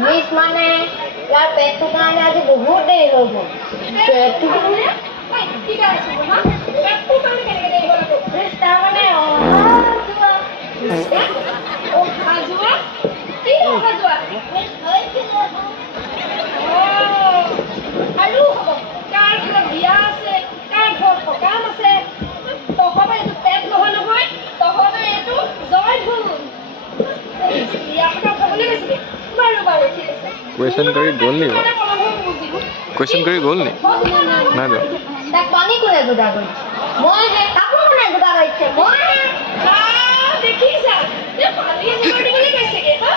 Miss মানে ইয়াৰ পেটটোৰ কাৰণে আজি বহুত দেৰি হৈ গ'ল। পেটটো তাৰমানে আৰু হ'ব কাৰ ঘৰত বিয়া আছে, কাৰ ঘৰত সকাম আছে, তহঁতে এইটো পেট নহয় নহয়, তহঁতে এইটো জয় ভুল বিয়া সকাম খাবলৈ গৈছিলি। বাৰু বাৰু ঠিক আছে। কুৱেশ্যন কৰি গ'ল নি বাৰু? কুৱেশ্যন কৰি গ'ল নি? নাই যোৱা। তাক পানী কোনে যোগাৰ কৰিছে? মইহে। কাপোৰ কোনে যোগাৰ কৰিছে? মইহে। দেখিছা পানী যোগাৰ দিবলৈ গৈছেগে হা?